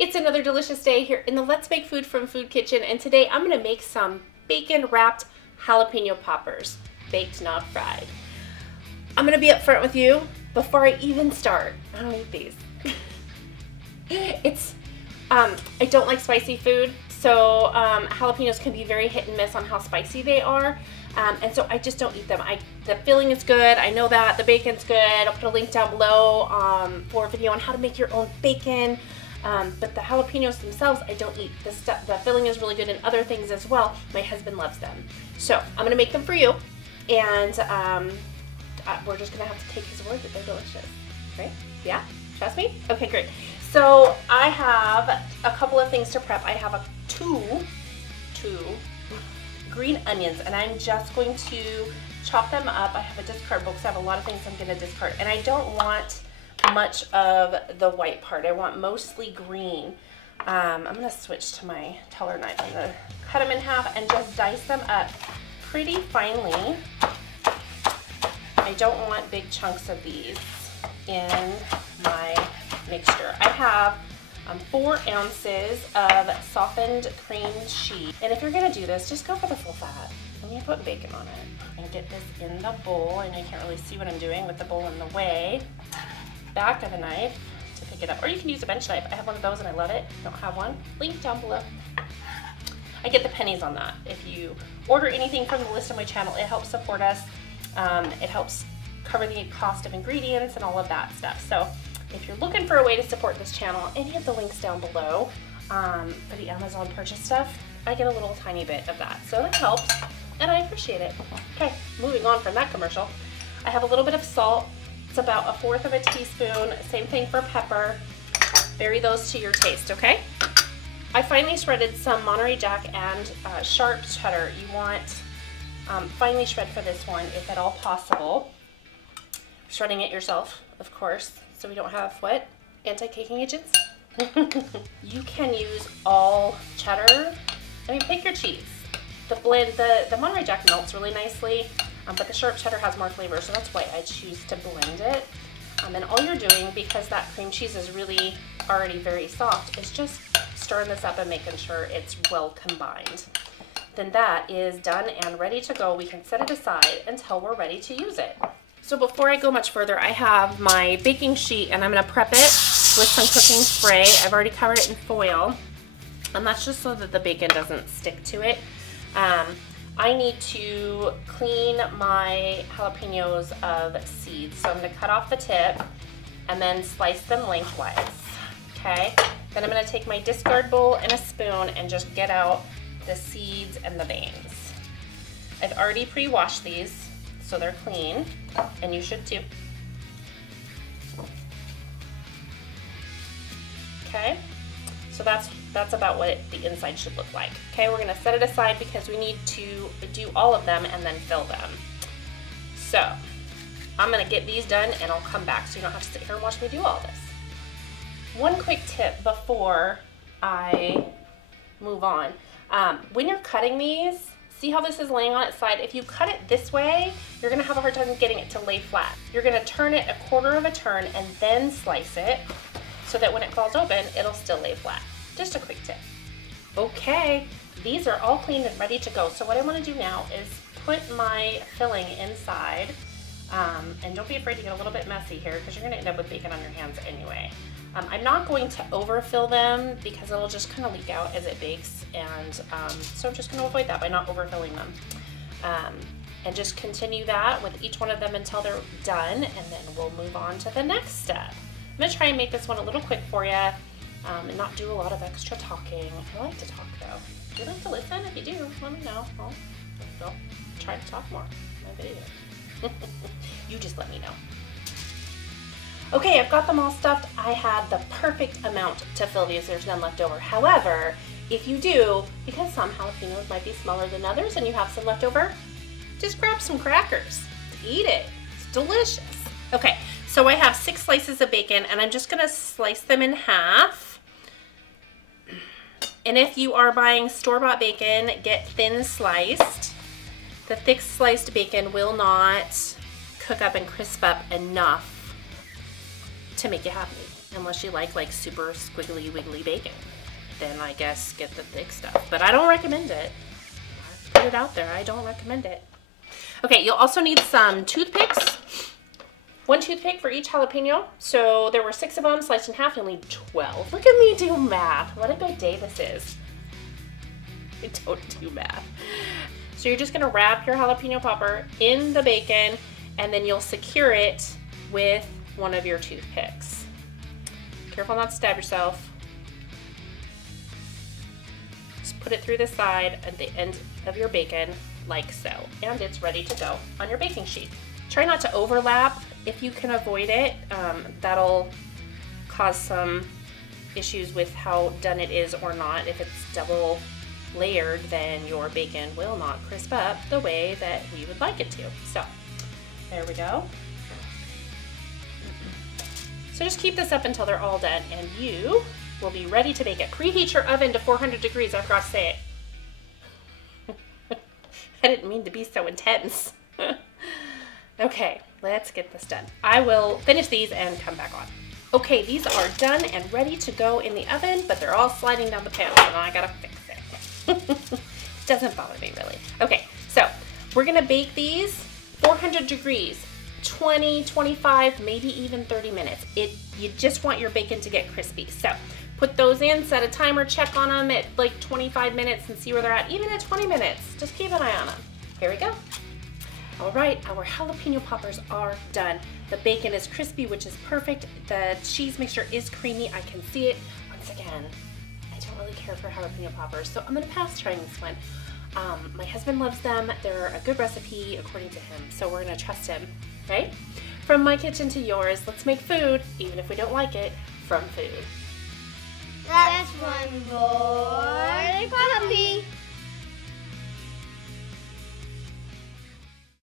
It's another delicious day here in the Let's Make Food from Food Kitchen, and today I'm going to make some bacon wrapped jalapeno poppers, baked not fried. I'm going to be upfront with you before I even start. I don't eat these. I don't like spicy food, so jalapenos can be very hit and miss on how spicy they are, and so I just don't eat them. The filling is good, I know that, the bacon's good. I'll put a link down below for a video on how to make your own bacon. But the jalapenos themselves, I don't eat. The filling is really good in other things as well. My husband loves them. So I'm going to make them for you, and we're just going to have to take his word that they're delicious. Right? Yeah? Trust me? Okay, great. So I have a couple of things to prep. I have two green onions, and I'm just going to chop them up. I have a discard book, so I have a lot of things I'm going to discard, and I don't want much of the white part. I want mostly green. I'm going to switch to my teller knife. I'm going to cut them in half and just dice them up pretty finely. I don't want big chunks of these in my mixture. I have 4 ounces of softened cream cheese. And if you're going to do this, just go for the full fat. And you put bacon on it. And get this in the bowl. And you can't really see what I'm doing with the bowl in the way. Back of a knife to pick it up, or you can use a bench knife. I have one of those and I love it. Don't have one, link down below. I get the pennies on that. If you order anything from the list on my channel, it helps support us. It helps cover the cost of ingredients and all of that stuff. So if you're looking for a way to support this channel, any of the links down below for the Amazon purchase stuff, I get a little tiny bit of that, so that helps and I appreciate it. Okay, moving on from that commercial, I have a little bit of salt. It's about 1/4 of a teaspoon. Same thing for pepper. Vary those to your taste, okay? I finely shredded some Monterey Jack and sharp cheddar. You want finely shred for this one, if at all possible. Shredding it yourself, of course, so we don't have, what? Anti-caking agents? You can use all cheddar. I mean, pick your cheese. The Monterey Jack melts really nicely. But the sharp cheddar has more flavor, so that's why I choose to blend it. And all you're doing, because that cream cheese is really already very soft, is just stirring this up and making sure it's well combined. Then that is done and ready to go. We can set it aside until we're ready to use it. So before I go much further, I have my baking sheet and I'm going to prep it with some cooking spray. I've already covered it in foil, and that's just so that the bacon doesn't stick to it. I need to clean my jalapenos of seeds. So I'm going to cut off the tip and then slice them lengthwise, okay? Then I'm going to take my discard bowl and a spoon and just get out the seeds and the veins. I've already pre-washed these, so they're clean, and you should too. Okay? So that's about what the inside should look like. Okay, we're gonna set it aside because we need to do all of them and then fill them. So I'm gonna get these done and I'll come back so you don't have to sit here and watch me do all this. One quick tip before I move on. When you're cutting these, see how this is laying on its side? If you cut it this way, you're gonna have a hard time getting it to lay flat. You're gonna turn it 1/4 of a turn and then slice it, so that when it falls open, it'll still lay flat. Just a quick tip. Okay, these are all cleaned and ready to go. So what I want to do now is put my filling inside, and don't be afraid to get a little bit messy here because you're going to end up with bacon on your hands anyway. I'm not going to overfill them because it'll just kind of leak out as it bakes, and so I'm just going to avoid that by not overfilling them. And just continue that with each one of them until they're done, and then we'll move on to the next step. I'm going to try and make this one a little quick for you, and not do a lot of extra talking. I like to talk though. Do you like to listen? If you do, let me know. I'll try to talk more in my video. You just let me know. Okay, I've got them all stuffed. I had the perfect amount to fill these. There's none left over. However, if you do, because some jalapenos might be smaller than others and you have some left over, just grab some crackers. Eat it. It's delicious. Okay, so I have 6 slices of bacon and I'm just gonna slice them in half. And if you are buying store-bought bacon, get thin sliced. The thick sliced bacon will not cook up and crisp up enough to make you happy. Unless you like super squiggly wiggly bacon. Then I guess get the thick stuff. But I don't recommend it. I put it out there. I don't recommend it. Okay, you'll also need some toothpicks. 1 toothpick for each jalapeno. So there were 6 of them sliced in half. You'll need 12. Look at me do math. What a good day this is. I don't do math. So you're just gonna wrap your jalapeno popper in the bacon, and then you'll secure it with one of your toothpicks. Careful not to stab yourself. Just put it through the side at the end of your bacon like so, and it's ready to go on your baking sheet. Try not to overlap if you can avoid it. That'll cause some issues with how done it is or not. If it's double layered, then your bacon will not crisp up the way that we would like it to. So there we go. So just keep this up until they're all done, and you will be ready to bake it. Preheat your oven to 400 degrees. I forgot to say it. I didn't mean to be so intense. Okay, let's get this done. I will finish these and come back on. Okay, these are done and ready to go in the oven, but they're all sliding down the panel, and I gotta fix it. Doesn't bother me really. Okay, so we're gonna bake these 400 degrees, 20, 25, maybe even 30 minutes. You just want your bacon to get crispy. So put those in, set a timer, check on them at like 25 minutes and see where they're at. Even at 20 minutes, just keep an eye on them. Here we go. All right, our jalapeno poppers are done. The bacon is crispy, which is perfect. The cheese mixture is creamy. I can see it. Once again, I don't really care for jalapeno poppers, so I'm gonna pass trying this one. My husband loves them. They're a good recipe according to him, so we're gonna trust him, right? From my kitchen to yours, let's make food, even if we don't like it, from food. That's one bowl.